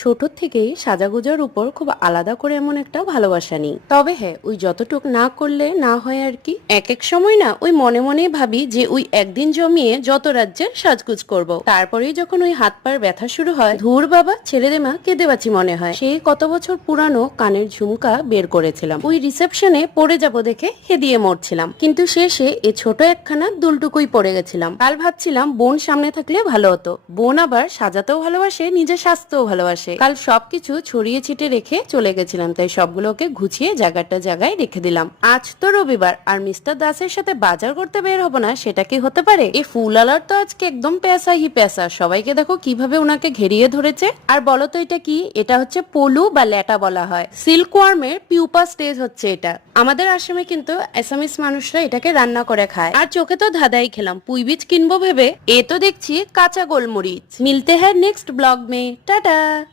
ছোট থেকেই সাজাগোজার উপর খুব আলাদা করে এমন একটা ভালোবাসা নেই। তবে হ্যাঁ ওই যতটুক না করলে না হয় আর কি। এক এক সময় না ওই মনে মনে ভাবি যে ওই একদিন জমিয়ে যত রাজ্যের সাজগুজ করব। তারপরেই যখন ওই হাত পার ব্যথা শুরু হয়, ধুর বাবা, ছেড়ে দে মা, কেঁদে বাঁচি মনে হয়। সেই কত বছর পুরানো কানের ঝুমকা বের করেছিলাম। ওই রিসেপশনে পড়ে যাব দেখে হেদিয়ে মরছিলাম। কিন্তু শেষে এ ছোট একখানা দুলটুকুই পড়ে গেছিলাম। কাল ভাবছিলাম, বোন সামনে থাকলে ভালো হতো। বোন আবার সাজাতেও ভালোবাসে, নিজের স্বাস্থ্যও ভালোবাসে। কাল সবকিছু ছড়িয়ে ছিটে রেখে চলে গেছিলাম, তাই সবগুলোকে গুছিয়ে জায়গাটা জায়গায় রেখে দিলাম। আজ তো রবিবার, আর মিস্টার দাসের সাথে বাজার করতে বের হব না, সেটা কি হতে পারে? এই ফুল আলার তো আজকে একদম পেশা হি পেশা সবাইকে দেখো কীভাবে ওনাকে ঘেরিয়ে ধরেছে। আর বলো তো এটা কি? এটা হচ্ছে পলু বা ল্যাটা বলা হয়। সিল্ক ওয়ার্মের পিউপা স্টেজ হচ্ছে এটা। আমাদের আসামে কিন্তু অ্যাসামিস মানুষরা এটাকে রান্না করে খায়। আর চোখে তো ধাঁধাই খেলাম। পুই বীজ কিনবো ভেবে, এ তো দেখছি কাঁচা গোলমরিচ। মিলতে হ্যাঁ নেক্সট ব্লগ মে। টাটা!